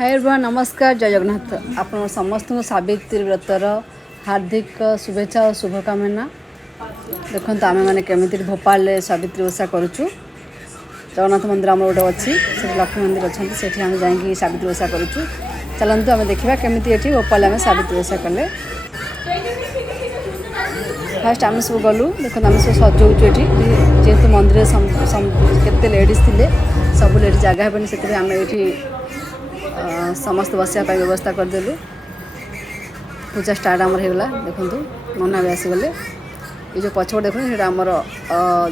Hi everyone, नमस्कार, जय जगन्नाथ। आप समस्त को सावित्री व्रतर हार्दिक शुभेच्छा और शुभकामना। देखो आम मैंने केमी भोपाल सावित्री ओषा करुचु। जगन्नाथ मंदिर आम गोटे अच्छी से लक्ष्मी मंदिर अच्छा से आम जा सावित्री ओषा करुचु। चलतु आम देखा केमी ये भोपाल आम सावित्री ओषा कले। फास्ट आम सब गलु देखो आम सब सजाऊँ ये जेहेतु मंदिर के लेडीज थे सब लेडीज जगह हेनी से आम ये समस्त बसवा व्यवस्था करदेलु। पूजा स्टार्ट आमर होगा। देखु नना भी आसीगले। ये जो पछपट देखो ये आमर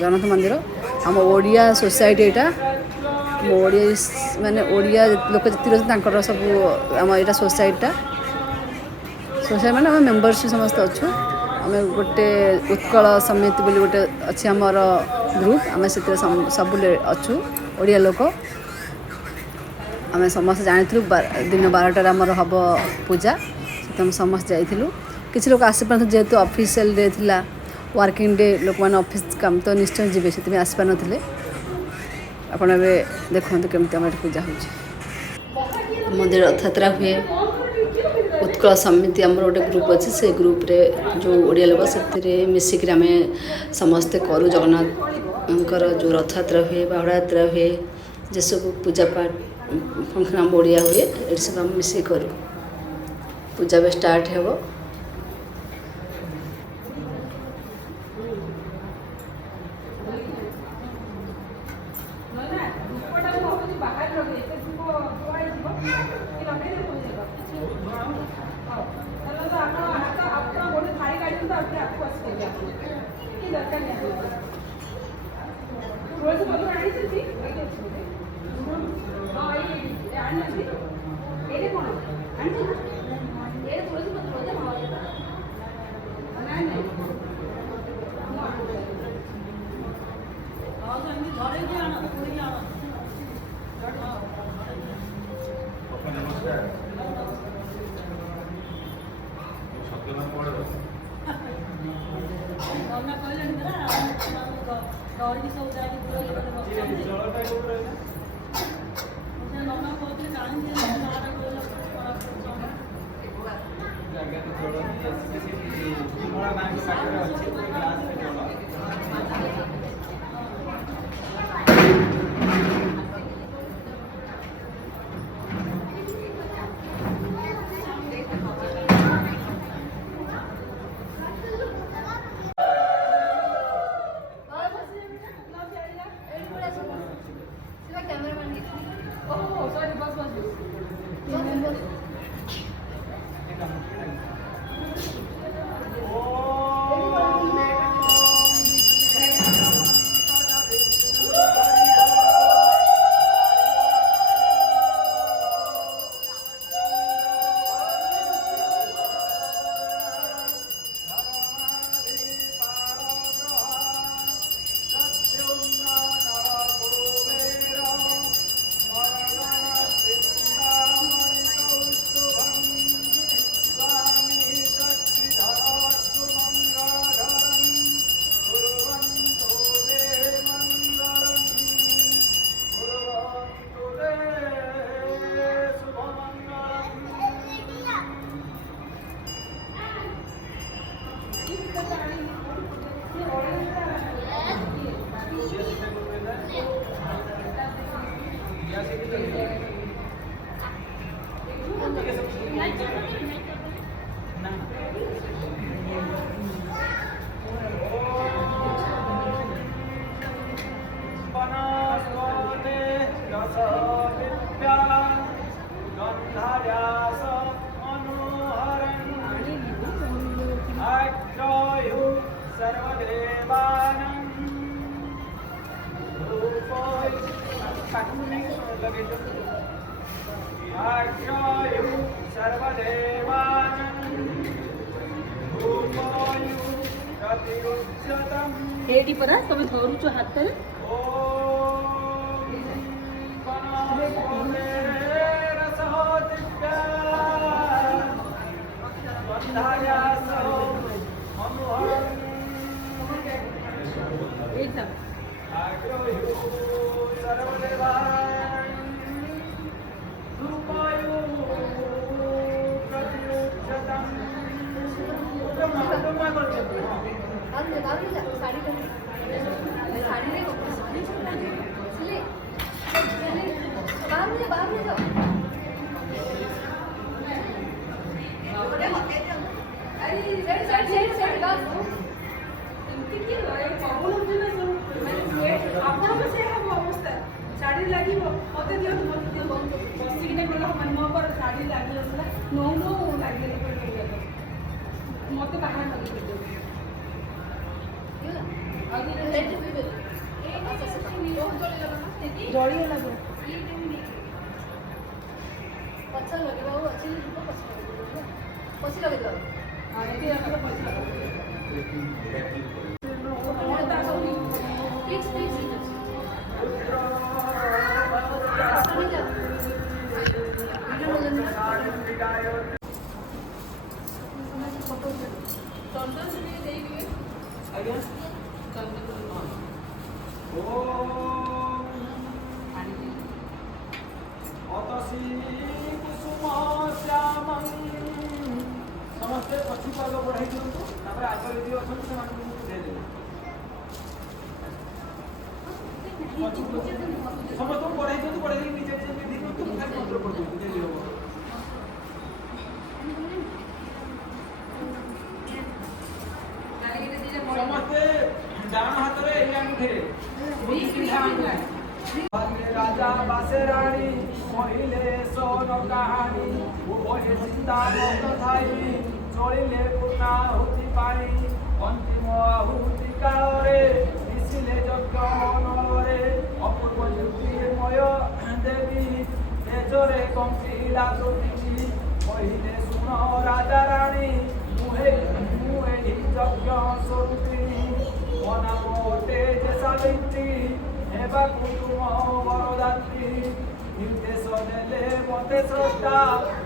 जगन्नाथ मंदिर आम ओडिया सोसाइटी यहाँ ओडिया माने ओडिया लोक जी सब आम यहाँ सोसाइटा माने आम मेम्बरशिप समस्त अच्छु। आम गोटे उत्कल समिति बोली गोटे अच्छी आमर ग्रुप आम से सब अच्छु ओडिया लोक। आम समस्त जानी दिन 12टार आमर हम पूजा से आम समस्त जाइलु। किसी लोग आसी पार जेहेतु ऑफिशियल डे थिला वर्किंग डे लोक मैंने ऑफिस काम तो निश्चय जी से आसपार नी। आपड़ ए देखते केमती आम पूजा हो मंदिर रथयात्रा हुए। उत्कल समिति आमर गोटे ग्रुप अच्छे से ग्रुप रे जो ओडिया लोग से मिसिक आम समस्ते करूँ जगन्नाथ जो रथयात्रा हुए बाहुड़ा यात्रा हुए जे सब पूजा पाठ फंक्शन आम ओडिया हुए ये सब आम मिसिक करूँ। पूजा भी स्टार्ट हो। एटी परा तुम धरुच हाथ सर्वदेवा ଆପଣଙ୍କ ସେ ହେବ ଅବସ୍ଥା ଶାଢ଼ୀ ଲାଗିବ ମୋତେ ଦିଅନ୍ତୁ ବସିକିନା ଗଲା ମାନେ ମୋ ପରେ ଶାଢ଼ୀ ଲାଗି ଆସିଲା ନଉ ଲାଗିଲେ ମୋତେ ବାହାର କରିଦେବେ ଜଳିଗଲା ପଛ ଲଗେଇବା ଆଉ ଅଛି ଯିବ ପଛ ଲଗେଇଦେବ ସମସ୍ତେ ପଛିକୁ ଆଗ ବଢ଼ାଇ ଦିଅନ୍ତୁ ତାପରେ ଆଗରେ ଯିଏ ଅଛନ୍ତି ସେମାନଙ୍କୁ ଦେଇଦେବେ ସମସ୍ତଙ୍କୁ ବଢ଼ାଇ ଦିଅନ୍ତୁ ବଢ଼ାଇ ଦେଇକି ନିଜେ ନିଜେ ପିନ୍ଧି ଦିଅନ୍ତୁ ଖାଲି କଣ୍ଟ୍ରୋଲ କରିଦିଅନ୍ତୁ ଦେଇଦେବେ ହେବ ସମସ୍ତେ ଡାହାଣ ହାତରେ ଏଇ ଆଙ୍ଗୁଠିରେ রাজা বাসে রানী মহিলে সোন কাহানি উভয়ে চিন্তা মত থাই চলিলে পূর্ণাহুতি পাই অন্তিম আহুতি কাଳରେ মিশিলে যজ্ঞ নরে অপূর্ব জ্যোতির্ময় দেবী তেজরে কম্পিলা প্রতিটি কহিলে শুণ রাজা রানী মুহে মুহে যজ্ঞ স্বরূপিণী অনাম অটে যে সাবিত্রী হেবাকু তুম বরদাত্রী নির্দেশ দেলে মতে শ্রদ্ধা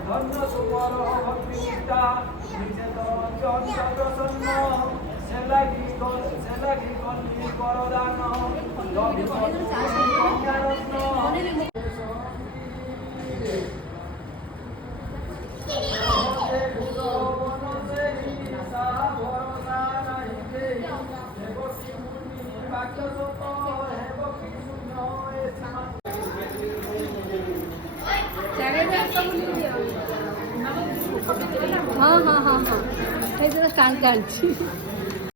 ধন্য তুমর ভক্তি বিদ্যা নিজে তরঞ্জন প্রসন্ন সে লাগি কলি করদান কন্যারত্ন ହଁ ହଁ ହଁ ହଁ ସେଇଟା ଷ୍ଟାଣ୍ଡ ଚାଲିଛି